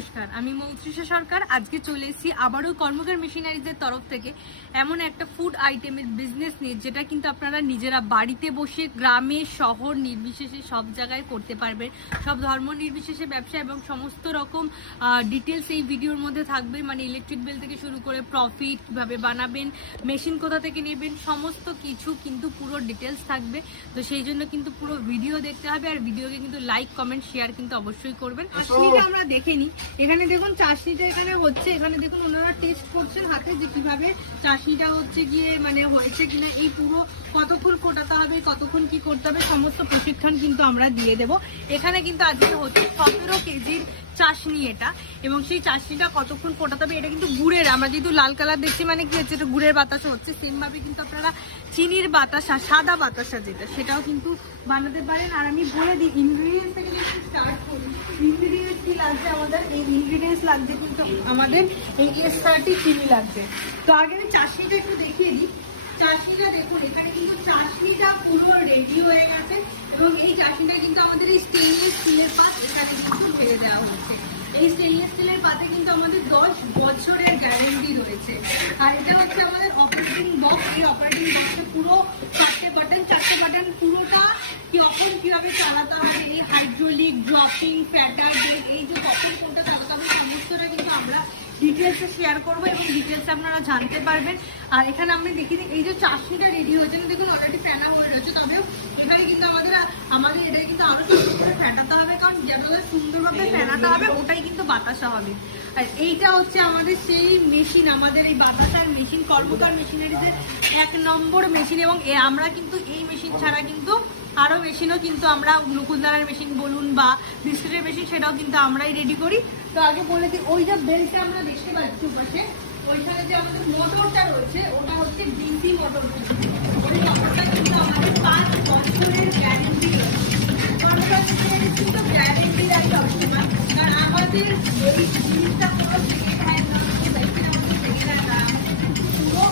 নমস্কার, আমি মৌত্রিষা সরকার। আজকে চলে এসেছি আবারও কর্মকার মেশিনারিজের তরফ থেকে এমন একটা ফুড আইটেমের বিজনেস নিয়ে, যেটা কিন্তু আপনারা নিজেরা বাড়িতে বসে গ্রামে শহর নির্বিশেষে সব জায়গায় করতে পারবেন। সব ধর্ম নির্বিশেষে ব্যবসা এবং সমস্ত রকম ডিটেলস এই ভিডিওর মধ্যে থাকবে। মানে ইলেকট্রিক বিল থেকে শুরু করে প্রফিট, কীভাবে বানাবেন, মেশিন কোথা থেকে নেবেন, সমস্ত কিছু কিন্তু পুরো ডিটেলস থাকবে। তো সেই জন্য কিন্তু পুরো ভিডিও দেখতে হবে, আর ভিডিওকে কিন্তু লাইক, কমেন্ট, শেয়ার কিন্তু অবশ্যই করবেন। চাশনিটা আমরা দেখে নিই। এখানে দেখুন চাশনিটা এখানে হচ্ছে, এখানে দেখুন ওনারা টেস্ট করছেন হাতে যে কিভাবে চাশনিটা হচ্ছে গিয়ে মানে হয়েছে কিনা। এই পুরো কতক্ষণ ফোটাতে হবে, কতক্ষণ কি করতে হবে, সমস্ত প্রশিক্ষণ কিন্তু আমরা দিয়ে দেব। এখানে কিন্তু আজকে হচ্ছে 17 কেজির চাশনি এটা, এবং সেই চাশনিটা কতক্ষণ ফোটাতে হবে। এটা কিন্তু গুড়ের, আমরা যেহেতু লাল কালার দেখছি মানে কি হচ্ছে, এটা গুড়ের বাতাসা হচ্ছে। সেমভাবে কিন্তু আপনারা চিনির বাতাসা, সাদা বাতাসা যেটা, সেটাও কিন্তু বানাতে পারেন। আর আমি বলে দিই ইনগ্রিডিয়েন্টস থেকে যদি স্টার্ট করি, ইনগ্রিডিয়েন্টস কি লাগছে আমাদের, এই ইনগ্রিডিয়েন্টস লাগছে কিন্তু আমাদের এই S30 চিনি লাগছে। তো আগে আমি চাশনিটা একটু দেখিয়ে দিই। চাশনিটা দেখুন, এখানে কিন্তু চাশনিটা পুরো রেডি হয়ে গেছে, এবং এই চাশনিটা কিন্তু আমাদের এই স্টেনলেস স্টিলের পাত এটাকে কিন্তু ফেলে দেওয়া হচ্ছে। এই স্টেনলেস স্টিলের পাতে কিন্তু আমাদের 10 বছরের গ্যারেন্টি রয়েছে। আর এটা হচ্ছে আমাদের অপারেটিং বক্স। এই অপারেটিং বক্সে পুরো 4টে বাটন, পুরোটা কখন কিভাবে চালাতে হবে, এই হাইড্রোলিক, ড্রপিং, ফ্যাটার, এই যে কখন কোনটা চালাতে হবে, সমস্তটা কিন্তু আমরা ডিটেলসে শেয়ার করবো এবং ডিটেলসে আপনারা জানতে পারবেন। আর এখানে আমরা দেখি এই যে চাশনিটা রেডি হয়েছে, দেখুন অলরেডি ফেনা হয়ে রয়েছে। তবেও এখানে কিন্তু আমাদের এটা কিন্তু আরো সুন্দর করে ফেটাতে হবে, কারণ যেটা সুন্দরভাবে ফেনাতে হবে ওটাই কিন্তু বাতাসা হবে। আর এইটা হচ্ছে আমাদের সেই মেশিন, আমাদের এই বাতাসার মেশিন, কর্মকার মেশিনারিজের 1 নম্বর মেশিন। এবং আমরা কিন্তু এই মেশিন ছাড়া কিন্তু আরও মেশিনও কিন্তু আমরা, নকুলদানার মেশিন বলুন বা বিস্কুটের মেশিন, সেটাও কিন্তু আমরাই রেডি করি। তো আগে বলে দিই, ওই যে বেলটা আমরা দেখতে পাচ্ছি ওপাশে, ওইখানে যে আমাদের মোটরটা রয়েছে ওটা হচ্ছে ডিসি মোটর। ওই মোটরটা কিন্তু আমাদের 5 বছরের গ্যারেন্টি রয়েছে। কিন্তু গ্যারেন্টির একটা অসুবিধা, কারণ আমাদের এই জিনিসটা পুরো পুরো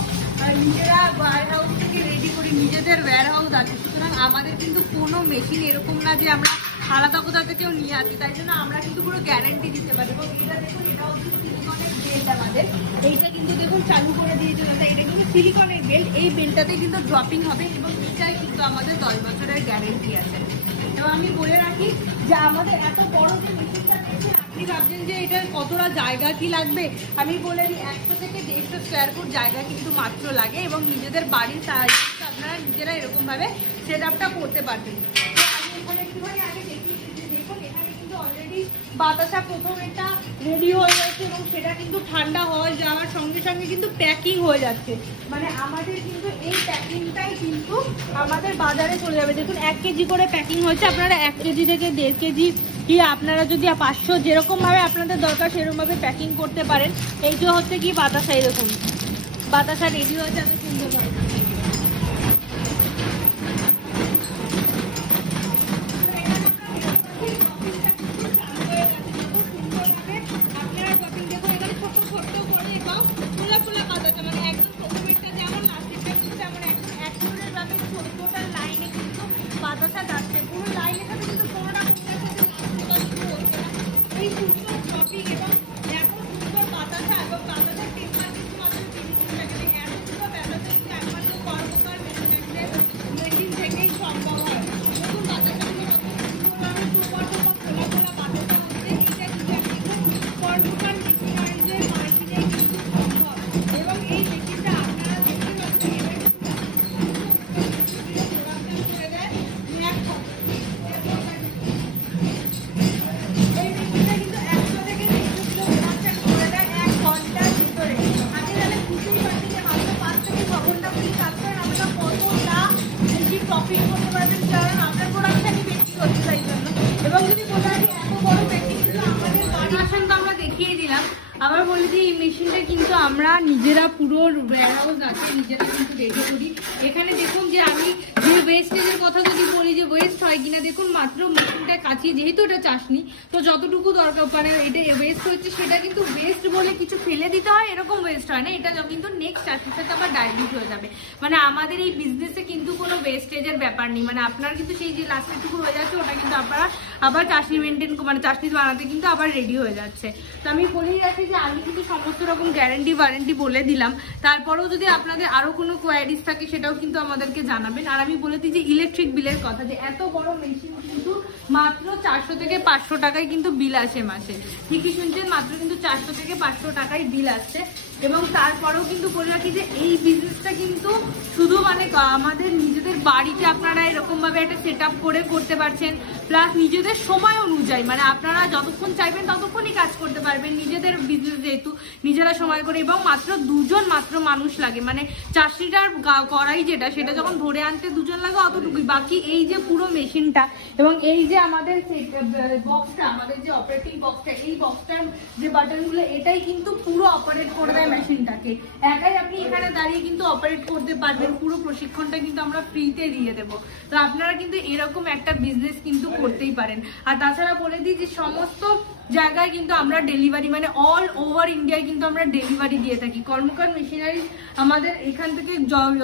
নিজেরা ওয়্যার হাউস থেকে রেডি করি, নিজেদের ওয়্যার হাউস আছে। সুতরাং আমাদের কিন্তু কোনো মেশিন এরকম না যে আমরা আলাদা কোথা থেকেও নিয়ে আসি, তাই জন্য আমরা কিন্তু পুরো গ্যারেন্টি দিতে পারি। এবং এটা দেখুন, এটা হচ্ছে সিলিকনের বেল্ট আমাদের। এইটা কিন্তু দেখুন চালু করে দিয়েছে দাদা, এটা কিন্তু সিলিকনের বেল্ট। এই বেল্টটাতে কিন্তু ড্রপিং হবে, এবং এটাই কিন্তু আমাদের 10 বছরের গ্যারেন্টি আছে। এবং আমি বলে রাখি যে আমাদের এত বড় যে মেশিনটা দেখছেন, আপনি ভাবছেন যে এটার কতটা জায়গা কি লাগবে। আমি বলে দিই 100 থেকে 150 স্কোয়ার ফুট জায়গা কিন্তু মাত্র লাগে, এবং নিজেদের বাড়ির সাহায্যে আপনারা নিজেরা এরকমভাবে সেট আপটা করতে পারবেন। তো আমি এখানে একটুখানি আগে দেখি, দেখুন এখানে কিন্তু অলরেডি বাতাসা প্রথম এটা রেডি হয়ে যাচ্ছে, এবং সেটা কিন্তু ঠান্ডা হয়ে যাওয়ার সঙ্গে সঙ্গে কিন্তু প্যাকিং হয়ে যাচ্ছে। মানে আমাদের কিন্তু এই প্যাকিংটাই কিন্তু আমাদের বাজারে চলে যাবে। দেখুন 1 কেজি করে প্যাকিং হয়েছে। আপনারা 1 কেজি থেকে 1.5 কেজি কি আপনারা যদি 500 যেরকমভাবে আপনাদের দরকার সেরকমভাবে প্যাকিং করতে পারেন। এই যে হচ্ছে কি বাতাসা, এরকম বাতাসা রেডি হয়েছে এত সুন্দরভাবে। বাতাসা যাচ্ছে পুরো লাইনের সাথে, কিন্তু কোনোটা এই সুন্দর শপিং এবং এত সুন্দর বাতাসা, এবং বাতাসার টেম্পার কিন্তু মাত্র 30 টাকা। এত সুন্দর বাতাসা কিন্তু একমাত্র আবার বলি যে এই মেশিনটা কিন্তু আমরা নিজেরা পুরো ওয়্যারহাউস আছে নিজেরা কিন্তু রেডি করি। এখানে দেখুন যে আমি যে ওয়েস্টেজের কথা যদি বলি যে ওয়েস্ট হয় কিনা, দেখুন মাত্র মেশিনটা কাচিয়ে, যেহেতু এটা চাষনি তো যতটুকু দরকার মানে এটা ওয়েস্ট হচ্ছে সেটা কিন্তু ওয়েস্ট বলে কিছু ফেলে দিতে হয় এরকম ওয়েস্ট হয় না, এটা কিন্তু নেক্সট চাষের সাথে আবার ডাইলিউট হয়ে যাবে। মানে আমাদের এই বিজনেসে কিন্তু কোনো ওয়েস্টেজের ব্যাপার নেই, মানে আপনার কিন্তু সেই যে লাস্টেরটুকু হয়ে যাচ্ছে ওটা কিন্তু আপনারা আবার চাষনি মেনটেন মানে চাষনি বানাতে কিন্তু আবার রেডি হয়ে যাচ্ছে। তো আমি বলেই রাখি যে আমি কিন্তু সমস্ত রকম গ্যারান্টি ওয়ারেন্টি বলে দিলাম, তারপরেও যদি আপনাদের আরো কোনো কোয়ারিজ থাকে সেটাও কিন্তু আমাদেরকে জানাবেন। আর আমি বলে দিই যে ইলেকট্রিক বিলের কথা, যে এত বড় মেশিন কিন্তু মাত্র 400 থেকে 500 টাকায় কিন্তু বিল আসে মাসে, ঠিকই শুনছেন, মাত্র কিন্তু 400 থেকে 500 টাকায় বিল আসছে। এবং তারপরেও কিন্তু বলে রাখি যে এই বিজনেসটা কিন্তু শুধু মানে আমাদের নিজেদের বাড়িতে আপনারা এরকমভাবে একটা সেট আপ করে করতে পারছেন, প্লাস নিজেদের সময় অনুযায়ী মানে আপনারা যতক্ষণ চাইবেন ততক্ষণই কাজ করতে পারবেন, নিজেদের বিজনেস যেহেতু নিজেরা সময় করে। এবং মাত্র দুজন মাত্র মানুষ লাগে, মানে চাষিটার করাই যেটা সেটা যখন ধরে আনতে দুজন লাগে অতটুকুই, বাকি এই যে পুরো মেশিনটা এবং এই যে আমাদের বক্সটা, আমাদের যে অপারেটিং বক্সটা, এই বক্সটার যে বাটনগুলো এটাই কিন্তু পুরো অপারেট করে দেয় মেশিনটাকে। একাই আপনি এখানে দাঁড়িয়ে কিন্তু অপারেট করতে পারবেন, পুরো প্রশিক্ষণটা কিন্তু আমরা ফ্রিতে দিয়ে দেবো। তো আপনারা কিন্তু এরকম একটা বিজনেস কিন্তু করতেই পারেন। আর তাছাড়া বলে দিই যে সমস্ত জায়গায় কিন্তু আমরা ডেলিভারি মানে অল ওভার ইন্ডিয়ায় কিন্তু আমরা ডেলিভারি দিয়ে থাকি। কর্মকার মেশিনারি আমাদের এখান থেকে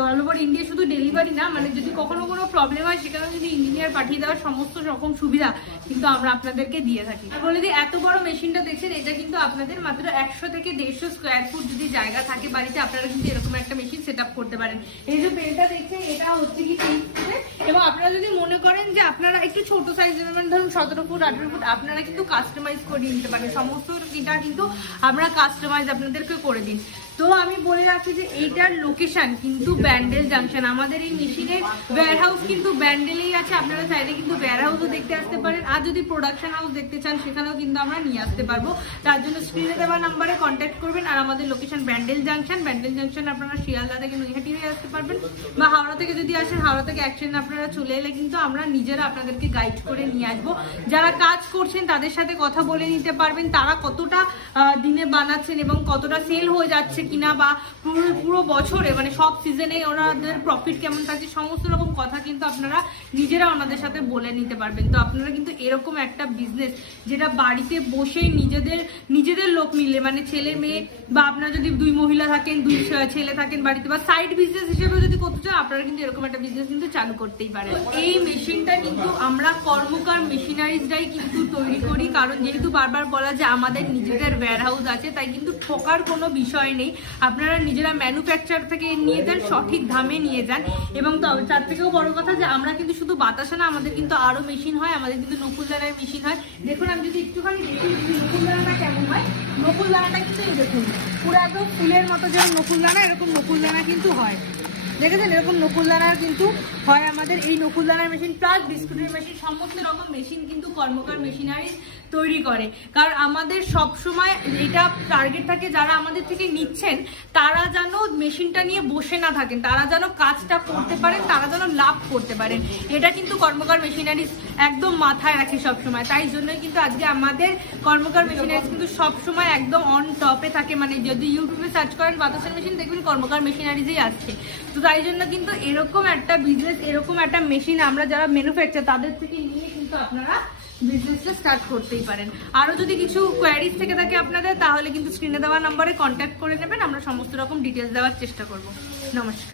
অল ওভার ইন্ডিয়া শুধু ডেলিভারি না, মানে যদি কখনো কোনো প্রবলেম হয় সেখানে যদি ইঞ্জিনিয়ার পাঠিয়ে দেওয়ার সমস্ত রকম সুবিধা কিন্তু আমরা আপনাদেরকে দিয়ে থাকি। আর বলে দিই এত বড় মেশিনটা দেখছেন এটা কিন্তু আপনাদের মাত্র 100 থেকে 150 স্কোয়ার ফুট যদি জায়গা থাকে বাড়িতে আপনারা কিন্তু এরকম একটা মেশিন সেট আপ করতে পারেন। এই যে পেনটা দেখছেন এটা হচ্ছে কি 3 ফুটের, এবং আপনারা যদি মনে করেন যে আপনারা একটু ছোট সাইজের মানে ধরুন 17 ফুট 18 ফুট আপনারা কিন্তু কাস্টমাইজ করে নিতে পারেন, সমস্ত এটা কিন্তু আমরা কাস্টমাইজ আপনাদেরকে করে দিন। তো আমি বলে রাখি যে এইটার লোকেশন কিন্তু ব্যান্ডেল জাংশন, আমাদের এই মেশিনের ওয়্যারহাউস কিন্তু ব্যান্ডেলেই আছে, আপনারা চাইলে কিন্তু ওয়্যারহাউসও দেখতে আসতে পারেন, আর যদি প্রোডাকশন হাউস দেখতে চান সেখানেও কিন্তু আমরা নিয়ে আসতে পারবো। তার জন্য স্ক্রিনে দেওয়া নাম্বারে কন্ট্যাক্ট করবেন। আর আমাদের location Bandel junction, Bandel junction আপনারা শিয়ালদা থেকে নৈহাটি হয়ে আসতে পারবেন, বা হাওড়া থেকে যদি আসেন হাওড়া থেকে অ্যাকশন আপনারা চলে এলে কিন্তু আমরা নিজেরা আপনাদেরকে গাইড করে নিয়ে আসবো। যারা কাজ করছেন তাদের সাথে কথা বলে নিতে পারবেন তারা কতটা দিনে বানাচ্ছেন এবং কতটা সেল হয়ে যাচ্ছে কিনা, বা পুরো বছরে মানে সব সিজনে ওনাদের প্রফিট কেমন থাকে, সমস্ত রকম কথা কিন্তু আপনারা নিজেরা ওনাদের সাথে বলে নিতে পারবেন। তো আপনারা কিন্তু এরকম একটা বিজনেস যেটা বাড়িতে বসেই নিজেদের লোক মিলে মানে ছেলে মেয়ে, বা আপনারা যদি 2 মহিলা থাকেন 2 ছেলে থাকেন বাড়িতে, বা সাইড বিজনেস হিসেবে যদি করতে চান আপনারা কিন্তু এরকম একটা বিজনেস কিন্তু চালু করতেই পারেন। এই মেশিনটা কিন্তু আমরা কর্মকার মেশিনারিজরাই কিন্তু তৈরি করি, কারণ যেহেতু বারবার বলা যে আমাদের নিজেদের ওয়্যারহাউস আছে তাই কিন্তু ঠকার কোনো বিষয় নেই, আপনারা নিজেরা ম্যানুফ্যাকচার থেকে নিয়ে যান, সঠিক দামে নিয়ে যান। এবং তার থেকেও বড় কথা যে আমরা কিন্তু শুধু বাতাসা না, আমাদের কিন্তু আরো মেশিন হয়, আমাদের কিন্তু নকুলদানার মেশিন হয়। দেখুন আমি যদি একটুখানি দেখি নকুলদানাটা কেমন হয়, নকুলদানাটা কিন্তু এই দেখুন পুরো একদম ফুলের মতো যেমন নকুলদানা এরকম নকুলদানা কিন্তু হয়, দেখেছেন এরকম নকুলদানার কিন্তু হয় আমাদের এই নকুলদানার মেশিন, প্লাস বিস্কুটের মেশিন, সমস্ত রকম মেশিন কিন্তু কর্মকার মেশিনারি তৈরি করে। কারণ আমাদের সব সময় এটা টার্গেট থাকে যারা আমাদের থেকে নিচ্ছেন তারা যেন মেশিনটা নিয়ে বসে না থাকেন, তারা যেন কাজটা করতে পারেন, তারা যেন লাভ করতে পারেন, এটা কিন্তু কর্মকার মেশিনারি একদম মাথায় রাখি সব সময়। তাই জন্যই কিন্তু আজকে আমাদের কর্মকার মেশিনারি কিন্তু সব সময় একদম অন টপে থাকে, মানে যদি ইউটিউবে সার্চ করেন বাতাসের মেশিন দেখবেন কর্মকার মেশিনারিজই আসছে। তো তাই জন্য কিন্তু এরকম একটা বিজনেস, এরকম একটা মেশিন আমরা যারা ম্যানুফ্যাকচার তাদের থেকে নিয়ে কিন্তু আপনারা বিজনেসটা স্টার্ট করতেই পারেন। আরও যদি কিছু কোয়ারিজ থেকে থাকে আপনাদের তাহলে কিন্তু স্ক্রিনে দেওয়া নম্বরে কন্ট্যাক্ট করে নেবেন, আমরা সমস্ত রকম ডিটেলস দেওয়ার চেষ্টা করব। নমস্কার।